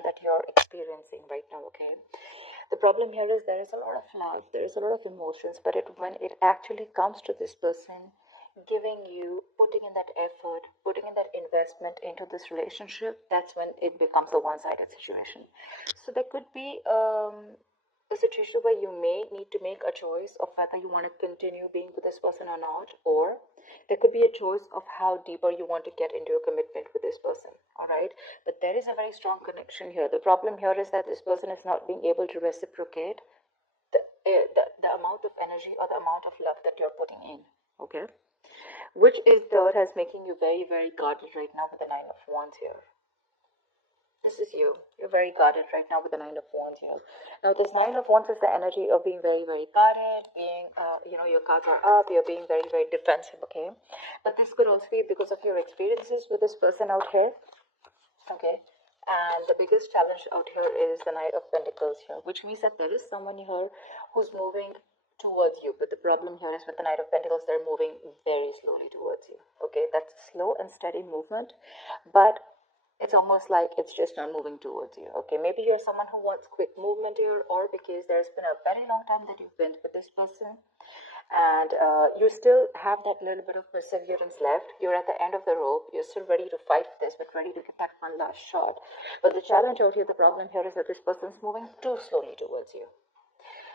one that you're experiencing right now, okay? The problem here is there is a lot of love, there is a lot of emotions, but when it actually comes to this person giving you, putting in that effort, putting in that investment into this relationship, that's when it becomes a one-sided situation. So there could be a situation where you may need to make a choice of whether you want to continue being with this person or not, or there could be a choice of how deeper you want to get into a commitment with this person. All right, but there is a very strong connection here. The problem here is that this person is not being able to reciprocate the amount of energy or the amount of love that you're putting in, okay, which is third has making you very, very guarded right now with the Nine of Wands here. This is you. You're very guarded right now with the Nine of Wands here. Now, this Nine of Wands is the energy of being very, very guarded, being, your cards are up, you're being very, very defensive, okay? But this could also be because of your experiences with this person out here, okay? And the biggest challenge out here is the Knight of Pentacles here, which means that there is someone here who's moving towards you. But the problem here is with the Knight of Pentacles, they're moving very slowly towards you, okay? That's a slow and steady movement, but it's almost like it's just not moving towards you, okay? Maybe you're someone who wants quick movement here, or because there's been a very long time that you've been with this person, and you still have that little bit of perseverance left. You're at the end of the rope. You're still ready to fight this, but ready to get that one last shot. But the challenge out here, the problem here is that this person's moving too slowly towards you.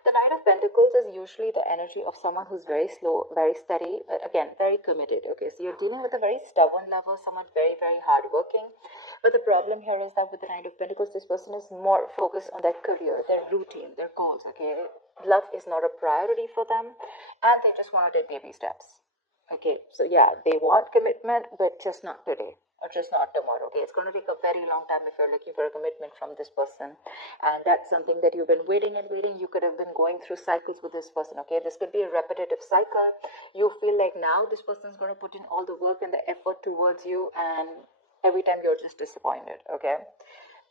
The Knight of Pentacles is usually the energy of someone who's very slow, very steady, but again, very committed, okay? So you're dealing with a very stubborn lover, someone very, very hardworking. But the problem here is that with the Knight of Pentacles, this person is more focused on their career, their routine, their goals, okay? Love is not a priority for them, and they just want to take baby steps, okay? So yeah, they want commitment, but just not today, or just not tomorrow, okay? It's going to take a very long time if you're looking for a commitment from this person, and that's something that you've been waiting and waiting. You could have been going through cycles with this person, okay? This could be a repetitive cycle. You feel like now this person's going to put in all the work and the effort towards you, and every time you're just disappointed, okay?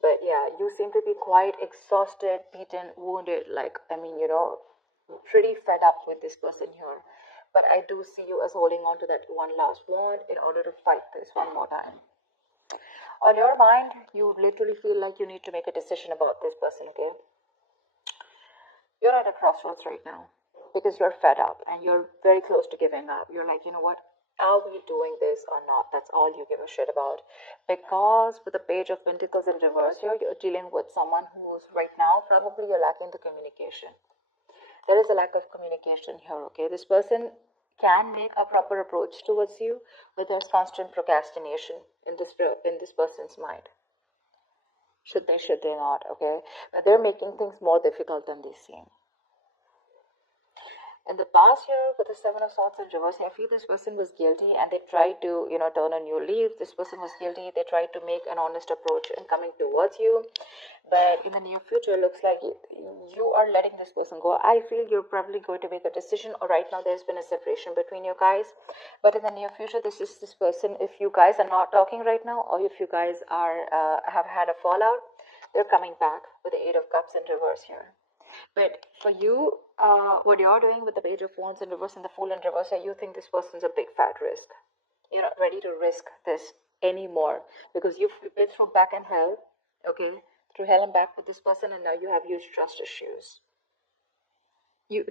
But yeah, you seem to be quite exhausted, beaten, wounded, like, pretty fed up with this person here. But I do see you as holding on to that one last wand in order to fight this one more time. On your mind, you literally feel like you need to make a decision about this person, okay? You're at a crossroads right now because you're fed up and you're very close to giving up. You're like, you know what? Are we doing this or not? That's all you give a shit about. Because with the Page of Pentacles in reverse here, you're dealing with someone who's right now, probably you're lacking the communication. There is a lack of communication here, okay? This person can make a proper approach towards you, but there's constant procrastination in this person's mind. Should they not, okay? But they're making things more difficult than they seem. In the past year, with the Seven of Swords in reverse, I feel this person was guilty and they tried to, turn a new leaf. This person was guilty. They tried to make an honest approach in coming towards you. But in the near future, it looks like you are letting this person go. I feel you're probably going to make a decision, or right now there's been a separation between you guys. But in the near future, this is this person. If you guys are not talking right now, or if you guys are have had a fallout, they're coming back with the Eight of Cups in reverse here. But for you, what you're doing with the Page of Wands in reverse and the Fool in reverse, you think this person's a big fat risk. You're not ready to risk this anymore because you've been through back and hell, okay, through hell and back with this person, and now you have huge trust issues.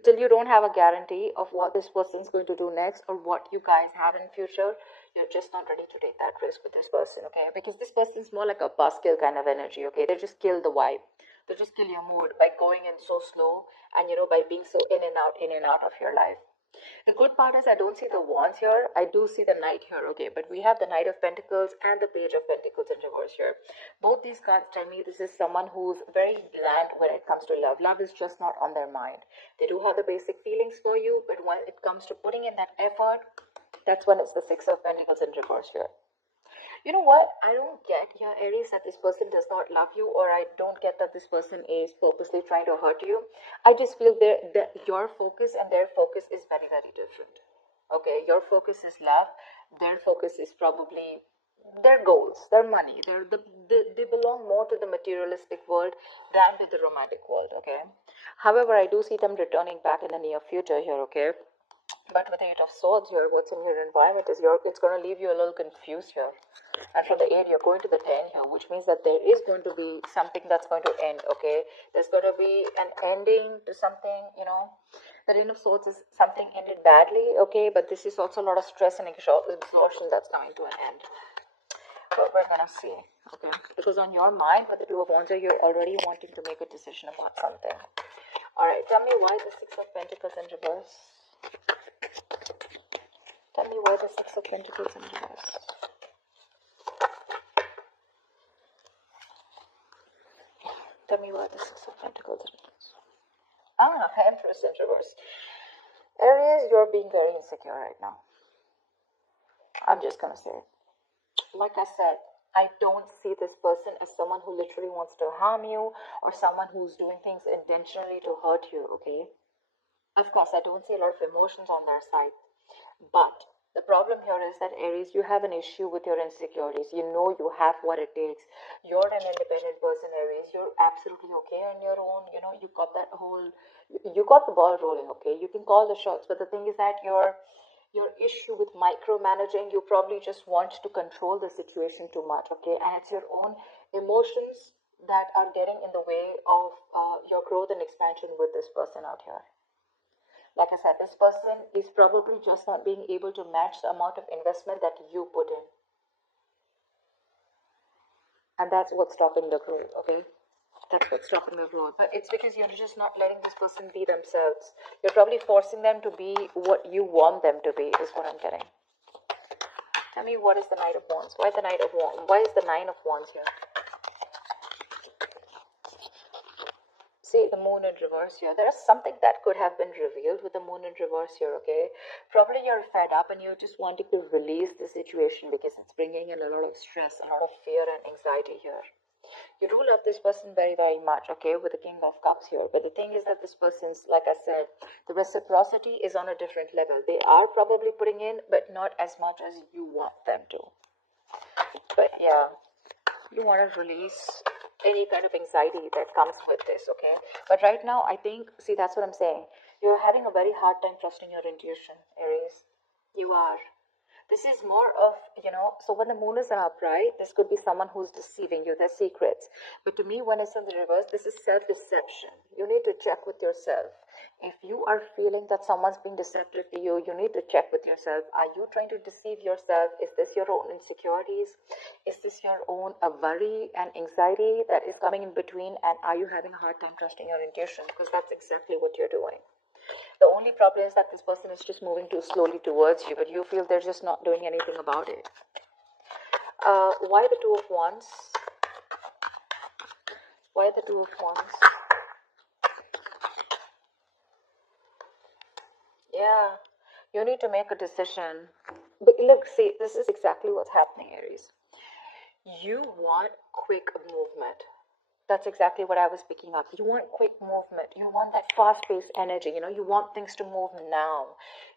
Till you don't have a guarantee of what this person's going to do next or what you guys have in future, you're just not ready to take that risk with this person, okay? Because this person's more like a buzzkill kind of energy, okay? They just kill the vibe. They just kill your mood by going in so slow and, by being so in and out of your life. The good part is I don't see the Wands here. I do see the Knight here, okay? But we have the Knight of Pentacles and the Page of Pentacles in reverse here. Both these cards tell me this is someone who's very bland when it comes to love. Love is just not on their mind. They do have the basic feelings for you, but when it comes to putting in that effort, that's when it's the Six of Pentacles in reverse here. You know what? I don't get here, Aries, that this person does not love you, or I don't get that this person is purposely trying to hurt you. I just feel that your focus and their focus is very, very different. Okay, your focus is love. Their focus is probably their goals, their money. They belong more to the materialistic world than to the romantic world, okay? However, I do see them returning back in the near future here, okay? But with the Eight of Swords here, what's in your environment is it's going to leave you a little confused here. And from the 8, you're going to the 10 here, which means that there is going to be something that's going to end, okay? There's going to be an ending to something, you know. The Ten of Swords is something ended badly, okay? But this is also a lot of stress and exhaustion that's coming to an end. But we're going to see, okay? Because on your mind, with the Two of Wands, you're already wanting to make a decision about something. All right, tell me why the Six of Pentacles in reverse. Tell me why the Six of Pentacles in reverse. Tell me why the Six of Pentacles in reverse. Empress in reverse. Aries, you're being very insecure right now. I'm just going to say it. Like I said, I don't see this person as someone who literally wants to harm you or someone who's doing things intentionally to hurt you, okay? Of course, I don't see a lot of emotions on their side. But the problem here is that, Aries, you have an issue with your insecurities. You know you have what it takes. You're an independent person, Aries. You're absolutely okay on your own. You know, you got that whole, you got the ball rolling, okay? You can call the shots. But the thing is that your issue with micromanaging, you probably just want to control the situation too much, okay? And it's your own emotions that are getting in the way of your growth and expansion with this person out here. Like I said, this person is probably just not being able to match the amount of investment that you put in. And that's what's stopping the growth, okay? That's what's stopping the growth. But it's because you're just not letting this person be themselves. You're probably forcing them to be what you want them to be, is what I'm getting. Tell me, what is the Knight of Wands? Why the Knight of Wands? Why is the Nine of Wands here? See, the Moon in reverse here. There is something that could have been revealed with the Moon in reverse here, okay? Probably you're fed up and you're just wanting to release the situation because it's bringing in a lot of stress, a lot of fear and anxiety here. You do love this person very, very much, okay, with the King of Cups here. But the thing is that this person's, like I said, the reciprocity is on a different level. They are probably putting in, but not as much as you want them to. But yeah, you want to release any kind of anxiety that comes with this, okay? But right now, I think, see, that's what I'm saying. You're having a very hard time trusting your intuition, Aries. You are. This is more of, you know, so when the moon is in upright, this could be someone who's deceiving you, their secrets. But to me, when it's in the reverse, this is self-deception. You need to check with yourself. If you are feeling that someone's being deceptive to you, you need to check with yourself. Are you trying to deceive yourself? Is this your own insecurities? Is this your own worry and anxiety that is coming in between? And are you having a hard time trusting your intuition? Because that's exactly what you're doing. The only problem is that this person is just moving too slowly towards you, but you feel they're just not doing anything about it. Why the Two of Wands? Why the Two of Wands? Yeah, you need to make a decision. But look, see, this is exactly what's happening, Aries. You want quick movement. That's exactly what I was picking up. You want quick movement. You want that fast-paced energy. You know, you want things to move now.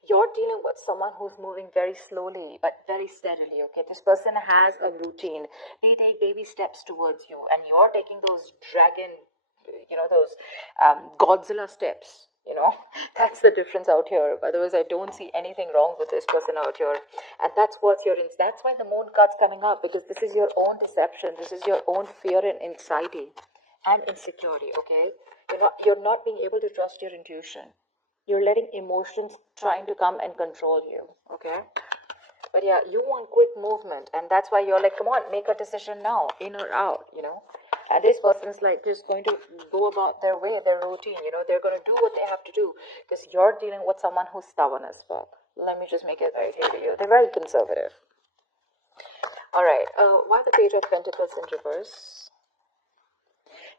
You're dealing with someone who's moving very slowly, but very steadily, okay? This person has a routine. They take baby steps towards you, and you're taking those dragon, you know, those Godzilla steps. You know, that's the difference out here. Otherwise, I don't see anything wrong with this person out here. And that's what's your, that's why the moon card's coming up, because this is your own deception. This is your own fear and anxiety and insecurity, okay? You're not being able to trust your intuition. You're letting emotions trying to come and control you, okay? But yeah, you want quick movement, and that's why you're like, come on, make a decision now, in or out, you know? And this person's like just going to go about their way, their routine, you know, they're going to do what they have to do because you're dealing with someone who's stubborn as fuck. Let me just make it very clear to you. They're very conservative. All right. Why the Page of Pentacles in reverse?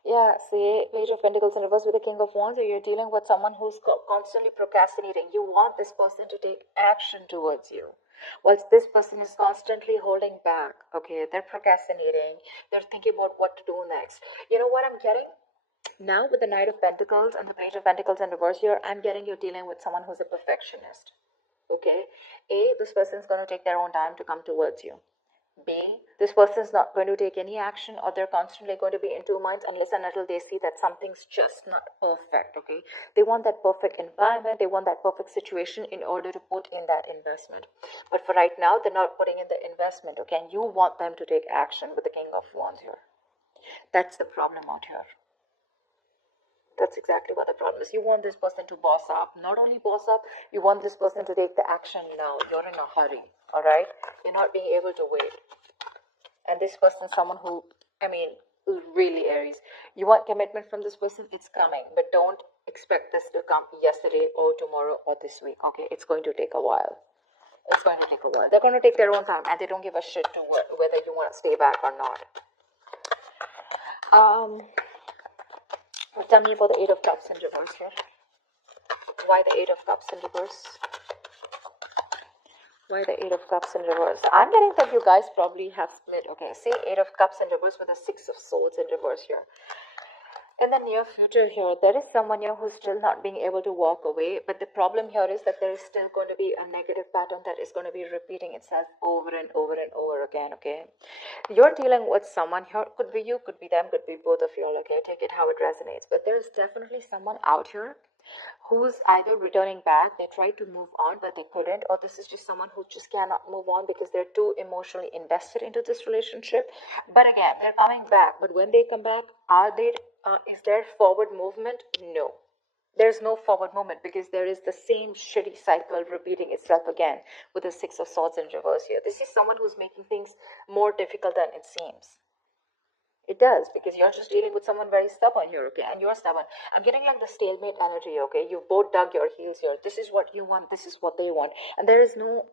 Yeah, see, Page of Pentacles in reverse with the King of Wands. So you're dealing with someone who's constantly procrastinating. You want this person to take action towards you. Whilst this person is constantly holding back, okay, they're procrastinating, they're thinking about what to do next. You know what I'm getting? Now with the Knight of Pentacles and the Page of Pentacles in reverse here, I'm getting you're dealing with someone who's a perfectionist, okay? This person's going to take their own time to come towards you. B, this person is not going to take any action, or they're constantly going to be in two minds unless and until they see that something's just not perfect, okay? They want that perfect environment, they want that perfect situation in order to put in that investment. But for right now, they're not putting in the investment, okay? And you want them to take action with the King of Wands here. That's the problem out here. That's exactly what the problem is. You want this person to boss up. Not only boss up, you want this person to take the action now. You're in a hurry, all right? You're not being able to wait. And this person is someone who, I mean, really, Aries, you want commitment from this person, it's coming. But don't expect this to come yesterday or tomorrow or this week, okay? It's going to take a while. It's going to take a while. They're going to take their own time, and they don't give a shit to whether you want to stay back or not. Tell me about the Eight of Cups in reverse here. Why the Eight of Cups in reverse? Why the Eight of Cups in reverse? I'm getting that you guys probably have split. Okay, see, Eight of Cups in reverse with the Six of Swords in reverse here. In the near future here, there is someone here who's still not being able to walk away. But the problem here is that there is still going to be a negative pattern that is going to be repeating itself over and over and over again, okay? You're dealing with someone here. Could be you, could be them, could be both of you all, okay? Take it how it resonates. But there's definitely someone out here who's either returning back, they tried to move on but they couldn't, or this is just someone who just cannot move on because they're too emotionally invested into this relationship. But again, they're coming back. But when they come back, is there forward movement? No, there's no forward movement, because there is the same shitty cycle repeating itself again with the Six of Swords in reverse here. This is someone who's making things more difficult than it seems. It does, because you're just dealing with someone very stubborn here, okay? And you're stubborn. I'm getting like the stalemate energy, okay? You both dug your heels here. This is what you want, this is what they want. And there is no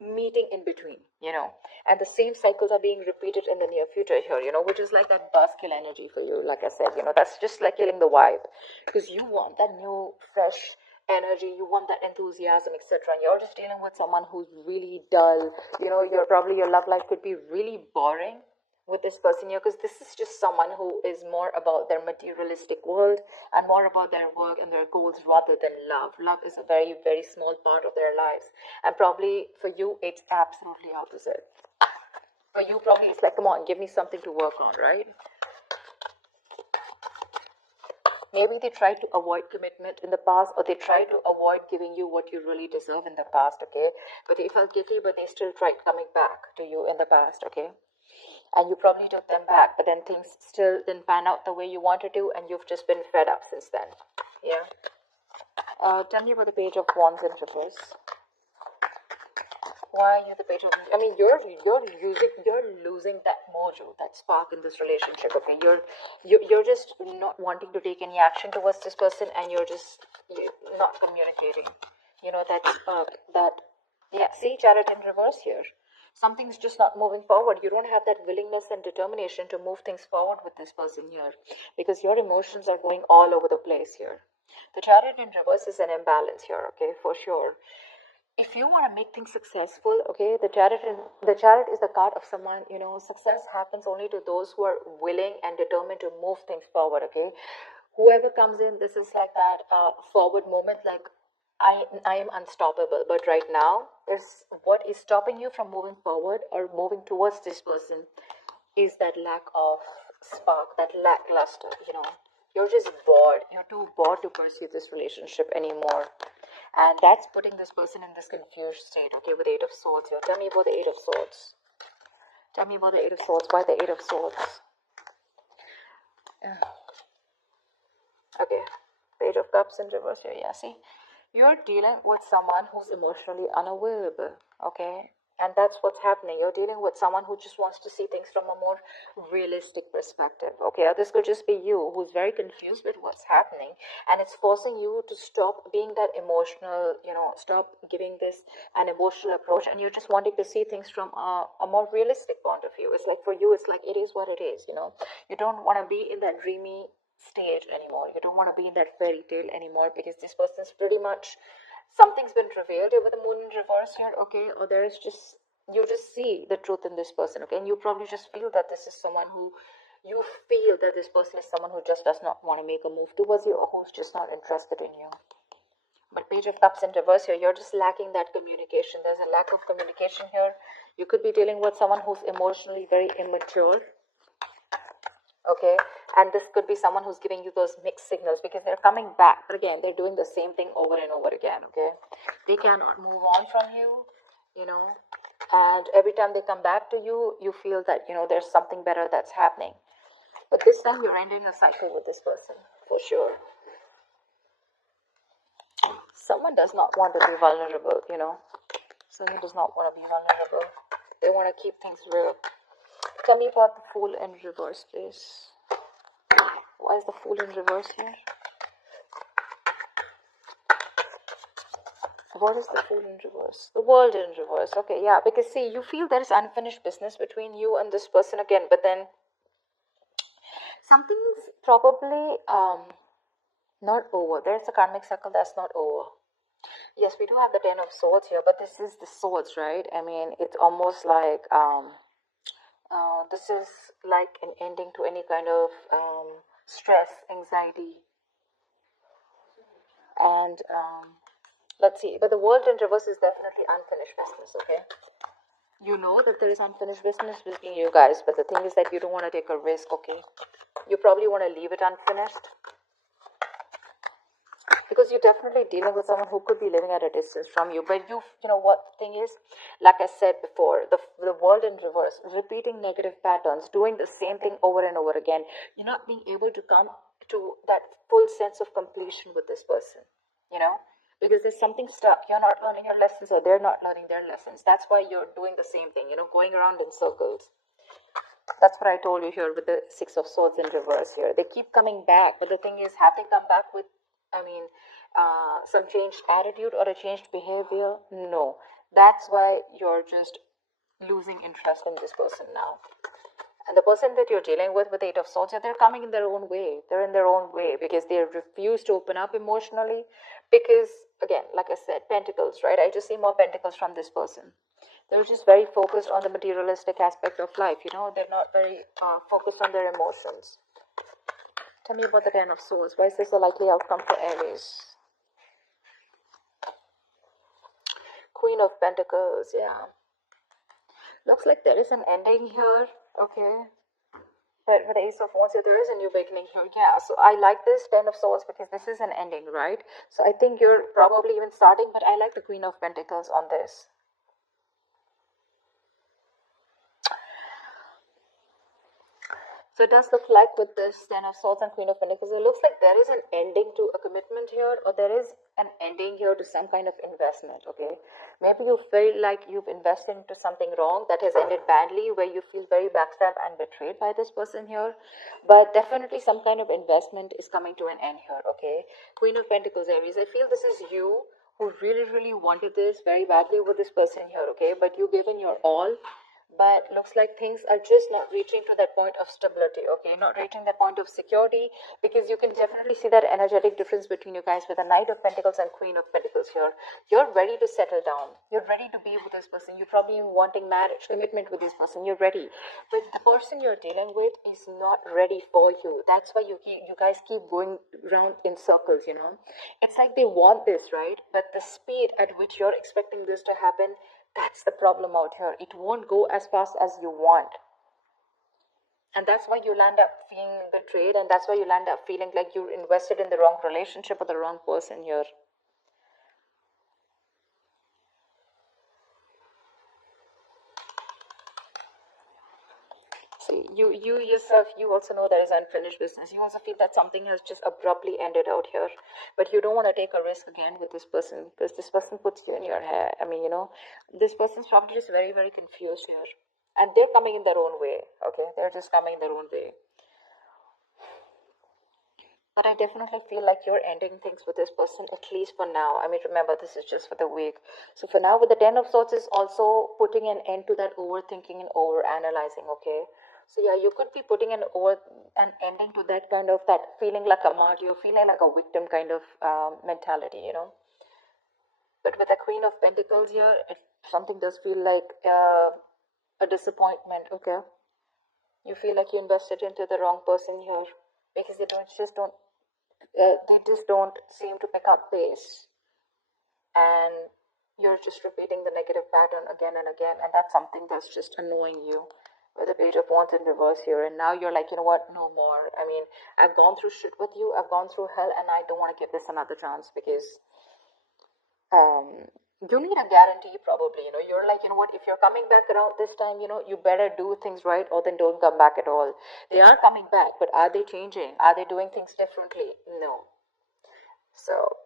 meeting in between, you know? And the same cycles are being repeated in the near future here, you know, which is like that buzzkill energy for you, like I said, you know? That's just like killing the vibe. Because you want that new, fresh energy, you want that enthusiasm, etc. And you're just dealing with someone who's really dull. You know, your love life could be really boring with this person here, because this is just someone who is more about their materialistic world and more about their work and their goals rather than love. Love is a very, very small part of their lives, and probably for you it's absolutely opposite. For you, probably it's like, come on, give me something to work on, right? Maybe they tried to avoid commitment in the past, or they tried to avoid giving you what you really deserve in the past, okay? But they felt guilty, but they still tried coming back to you in the past, okay? And you probably took them back, but then things still didn't pan out the way you wanted to, and you've just been fed up since then. Yeah. Tell me about the Page of Wands in reverse. Why are you the Page of Wands? I mean, you're losing that mojo, that spark in this relationship. Okay, you're just not wanting to take any action towards this person, and you're not communicating. You know, that spark, that, yeah. See, Chariot in reverse here. Something's just not moving forward. You don't have that willingness and determination to move things forward with this person here, because your emotions are going all over the place here. The Chariot in reverse is an imbalance here, okay, for sure. If you want to make things successful, okay, the Chariot is the card of someone, you know, success happens only to those who are willing and determined to move things forward, okay? Whoever comes in, this is like that forward moment, like, I am unstoppable. But right now, there's what is stopping you from moving forward or moving towards this person is that lack of spark, that lackluster, you know. You're just bored. You're too bored to pursue this relationship anymore. And that's putting this person in this confused state, okay, with Eight of Swords here. Tell me about the Eight of Swords. Tell me about the Eight of Swords. Why the Eight of Swords? Okay, Page of Cups in reverse here. Yeah, see, you're dealing with someone who's emotionally unavailable, okay? And that's what's happening. You're dealing with someone who just wants to see things from a more realistic perspective, okay? Or this could just be you who's very confused with what's happening, and it's forcing you to stop being that emotional, you know, stop giving this an emotional approach, and you're just wanting to see things from a more realistic point of view. It's like, for you, it's like, it is what it is, you know? You don't want to be in that dreamy stage anymore. You don't want to be in that fairy tale anymore, because this person's pretty much, something's been revealed with the moon in reverse here, okay? Or there is just, you just see the truth in this person, okay? And you probably just feel that this is someone who, you feel that this person is someone who just does not want to make a move towards you, or who's just not interested in you. But Page of Cups in reverse here, you're just lacking that communication. There's a lack of communication here. You could be dealing with someone who's emotionally very immature. Okay, and this could be someone who's giving you those mixed signals because they're coming back, but again, they're doing the same thing over and over again. Okay, they cannot move on from you, you know, and every time they come back to you, you feel that, you know, there's something better that's happening. But this time you're ending a cycle with this person, for sure. Someone does not want to be vulnerable, you know. Someone does not want to be vulnerable. They want to keep things real. Tell me about the Fool in reverse, please. Why is the Fool in reverse here? What is the Fool in reverse? The World in reverse. Okay, yeah, because see, you feel there is unfinished business between you and this person again, but then something's probably not over. There's a karmic cycle that's not over. Yes, we do have the Ten of Swords here, but this is the swords, right? I mean, it's almost like this is like an ending to any kind of stress, anxiety, and let's see. But the World in reverse is definitely unfinished business. Okay, you know that there is unfinished business between you guys, but the thing is that you don't want to take a risk. Okay, you probably want to leave it unfinished. Because you're definitely dealing with someone who could be living at a distance from you. But you know what the thing is? Like I said before, the World in reverse, repeating negative patterns, doing the same thing over and over again. You're not being able to come to that full sense of completion with this person, you know? Because there's something stuck. You're not learning your lessons or they're not learning their lessons. That's why you're doing the same thing, you know, going around in circles. That's what I told you here with the Six of Swords in reverse here. They keep coming back, but the thing is, have they come back with, some changed attitude or a changed behavior? No. That's why you're just losing interest in this person now. And the person that you're dealing with the Eight of Swords, they're coming in their own way. They're in their own way because they refuse to open up emotionally. Because, again, like I said, pentacles, right? I just see more pentacles from this person. They're just very focused on the materialistic aspect of life, you know. They're not very focused on their emotions. Tell me about the Ten of Swords. Why is this a likely outcome for Aries? Queen of Pentacles, yeah. Looks like there is an ending here, okay. But with the Ace of Wands, there is a new beginning here, yeah. So I like this Ten of Swords because this is an ending, right? So I think you're probably even starting, but I like the Queen of Pentacles on this. So it does look like with this Ten of Swords and Queen of Pentacles, it looks like there is an ending to a commitment here, or there is an ending here to some kind of investment, okay? Maybe you feel like you've invested into something wrong that has ended badly, where you feel very backstabbed and betrayed by this person here. But definitely some kind of investment is coming to an end here, okay? Queen of Pentacles, Aries, I feel this is you who really, really wanted this very badly with this person here, okay? But you've given your all. But looks like things are just not reaching to that point of stability, okay? Not reaching that point of security, because you can definitely see that energetic difference between you guys with the Knight of Pentacles and Queen of Pentacles here. You're ready to settle down. You're ready to be with this person. You're probably wanting marriage, commitment with this person. You're ready. But the person you're dealing with is not ready for you. That's why you guys keep going around in circles, you know? It's like they want this, right? But the speed at which you're expecting this to happen, that's the problem out here. It won't go as fast as you want. And that's why you'll end up feeling betrayed, and that's why you'll end up feeling like you're invested in the wrong relationship with the wrong person here. See, you yourself, you also know there is unfinished business. You also feel that something has just abruptly ended out here. But you don't want to take a risk again with this person, because this person puts you in your hair. I mean, you know, this person's probably just very, very confused here. And they're coming in their own way, okay? They're just coming in their own way. But I definitely feel like you're ending things with this person, at least for now. I mean, remember, this is just for the week. So for now, with the Ten of Swords is also putting an end to that overthinking and over-analyzing, okay? So yeah, you could be putting an ending to that kind of, that feeling like a martyr, feeling like a victim kind of mentality, you know? But with the Queen of Pentacles here, something does feel like a disappointment, okay? You feel like you invested into the wrong person here, because they just don't seem to pick up pace. you're just repeating the negative pattern again and again, and that's something that's just annoying you. With the Page of Wands in reverse here, and now you're like, you know what, no more. I mean, I've gone through shit with you, I've gone through hell, and I don't want to give this another chance, because you need a guarantee probably. You're like, you know what, if you're coming back around this time, you better do things right, or then don't come back at all. They are coming back, but are they changing? Are they doing things differently? No. So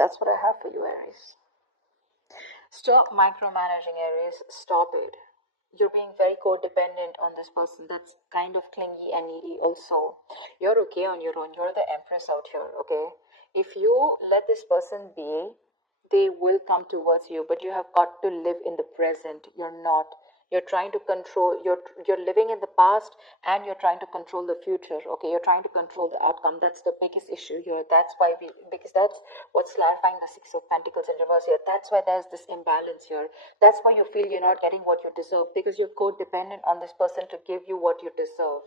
that's what I have for you, Aries. Stop micromanaging, Aries. Stop it. You're being very codependent on this person. That's kind of clingy and needy also. You're okay on your own. You're the empress out here, okay? If you let this person be, they will come towards you, but you have got to live in the present. You're not. You're trying to control, you're living in the past, and you're trying to control the future, okay? You're trying to control the outcome. That's the biggest issue here. That's why because that's what's clarifying the Six of Pentacles in reverse here. That's why there's this imbalance here. That's why you feel you're not getting what you deserve, because you're codependent on this person to give you what you deserve.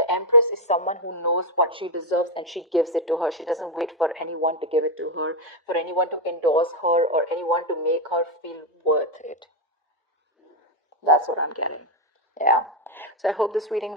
The Empress is someone who knows what she deserves, and she gives it to her. She doesn't wait for anyone to give it to her, for anyone to endorse her, or anyone to make her feel worth it. That's what I'm getting. Yeah. So I hope this reading